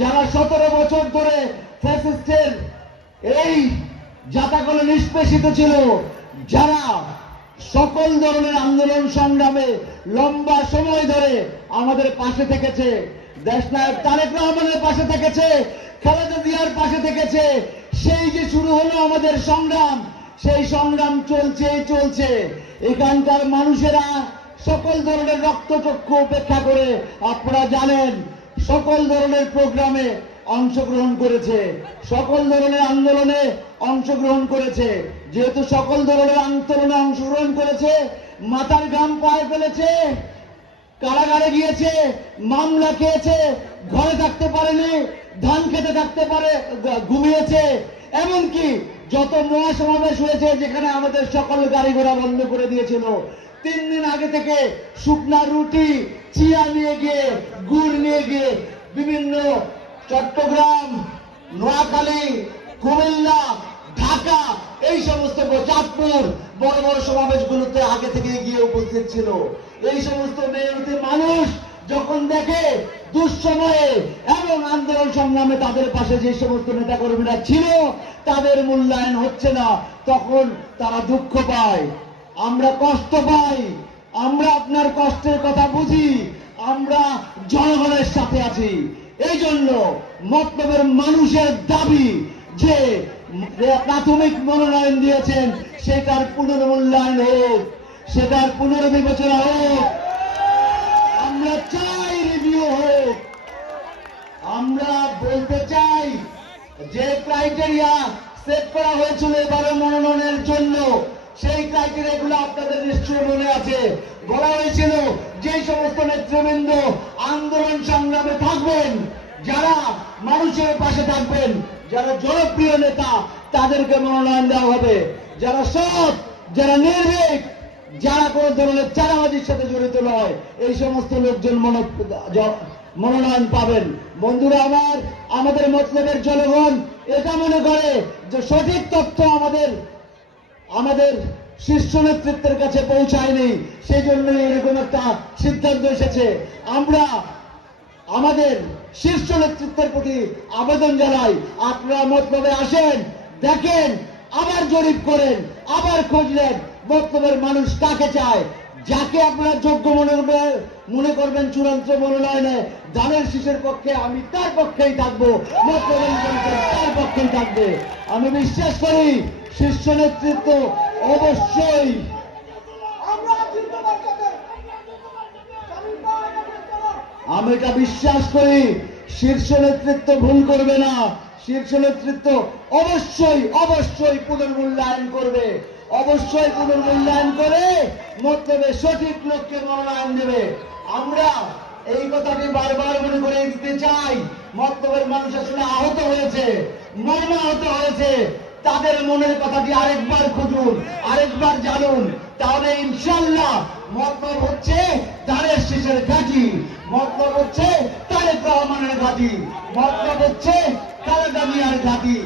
যারা সতেরো বছর ধরে ফ্যাসিস্টের এই জাতাকলে নিষ্পেষিত ছিল, যারা সকল ধরনের আন্দোলন সংগ্রামে লম্বা সময় ধরে আমাদের পাশে থেকেছে, দেশ দেশনায়ক তারেক রহমানের পাশে থেকেছে, খালেদা জিয়ার পাশে থেকেছে, সেই যে শুরু হলো আমাদের সংগ্রাম, সেই সংগ্রাম চলছে চলছে। এখানকার মানুষেরা সকল ধরনের রক্তচক্ষু উপেক্ষা করে, আপনারা জানেন সকল ধরনের প্রোগ্রামে অংশগ্রহণ করেছে। সকল ধরনের আন্দোলনে অংশগ্রহণ করেছে। যেহেতু সকল ধরনের আন্দোলনে অংশগ্রহণ করেছে, মাথার গাম পায়ে ফেলেছে, কারাগারে গিয়েছে, মামলা খেয়েছে, ঘরে থাকতে পারেনি, ধান খেতে থাকতে পারে, ঘুমিয়েছে, এমনকি যত মহাসমাবেশ হয়েছে যেখানে আমাদের সকল গাড়ি ঘোড়া বন্ধ করে দিয়েছিল তিন দিন আগে থেকে শুকনা রুটি, চিয়া নিয়ে গিয়ে, গুড় নিয়ে গিয়ে বিভিন্ন চট্টগ্রাম, নোয়াখালী, কুমিল্লা, ঢাকা, এই সমস্ত চাঁদপুর বড় বড় সমাবেশগুলোতে আগে থেকে গিয়ে উপস্থিত ছিল। এই সমস্ত মেয়রতে মানুষ যখন দেখে দুঃসময়ে এবং আন্দোলন সংগ্রামে তাদের পাশে যে সমস্ত নেতাকর্মীরা ছিল, তাদের মূল্যায়ন হচ্ছে না, তখন তারা দুঃখ পায়। আমরা কষ্ট পাই, আমরা আপনার কষ্টের কথা বুঝি, আমরা জনগণের সাথে আছি। এই জন্য মতলবের মানুষের দাবি যে প্রাথমিক মনোনয়ন দিয়েছেন, সেটার পুনর্মূল্যায়ন হোক, সেটার পুনর্বিবেচনা হোক। আমরা চাই রিভিউ হোক। আমরা বলতে চাই যে ক্রাইটেরিয়া সেট করা হয়েছিল এবারে মনোনয়নের জন্য সেই ক্রাইটেরিয়া গুলো আপনাদের নিশ্চয়ই মনে আছে। বলা হয়েছিল, যে সমস্ত নেতৃবৃন্দ আন্দোলন সংগ্রামে থাকবেন, যারা মানুষের পাশে থাকবেন, যারা জনপ্রিয় নেতা, তাদেরকে মনোনয়ন দেওয়া হবে। যারা সৎ, যারা নির্ভীক, যারা কোন ধরনের চাঁদাবাজির সাথে জড়িত নয়, এই সমস্ত লোকজন মনো মনোনয়ন পাবেন। বন্ধুরা আমার, আমাদের মতলবের জনগণ এটা মনে করে যে সঠিক তথ্য আমাদের আমাদের শীর্ষ নেতৃত্বের কাছে পৌঁছায়নি। সেই জন্য এরকম একটা সিদ্ধান্ত এসেছে। আমরা আমাদের শীর্ষ নেতৃত্বের প্রতি আবেদন জানাই। আপনারা মতলবে আসেন, দেখেন, আবার জরিপ করেন, আবার খোঁজ নেন মতলবের মানুষ কাকে চায়? যাকে আপনারা যোগ্য মনে করবেন মনে করবেন চূড়ান্ত মনোনয়নে ধানের শীষের পক্ষে আমি তার পক্ষেই থাকব। মতলবের তার পক্ষেই থাকবে। আমি বিশ্বাস করি শীর্ষ নেতৃত্ব অবশ্যই আমি এটা বিশ্বাস করি শীর্ষ নেতৃত্ব ভুল করবে না। শীর্ষ নেতৃত্ব অবশ্যই অবশ্যই পুনর্মূল্যায়ন করবে। অবশ্যই পুনর্মূল্যায়ন করে মতলবে সঠিক লোককে মনোনয়ন দেবে। আমরা এই কথাটি বারবার দিতে চাই। মতলবের মানুষ আসলে আহত হয়েছে মর্মাহত হয়েছে। তাদের মনের কথাটি আরেকবার খুঁজুন, আরেকবার জানুন। তাহলে ইনশাল্লাহ মতলব হচ্ছে তারের শেষের ঘাঁটি। মতলব হচ্ছে তারেক রহমানের ঘাঁটি। মতলব হচ্ছে তারেক আমিয়ার ঘাঁটি।